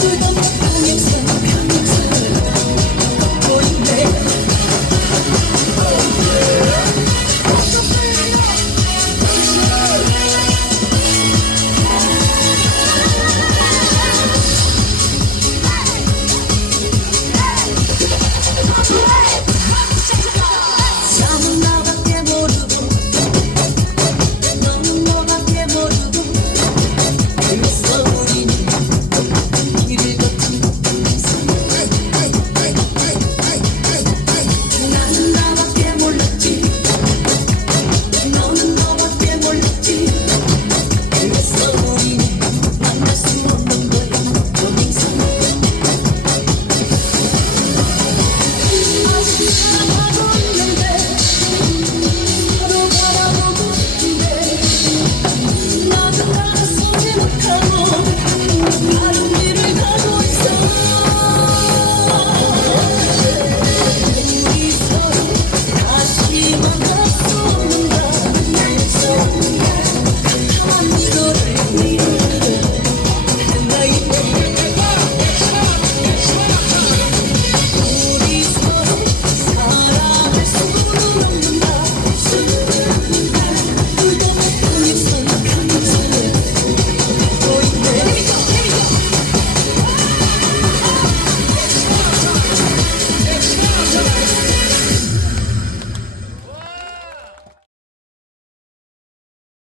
Duydum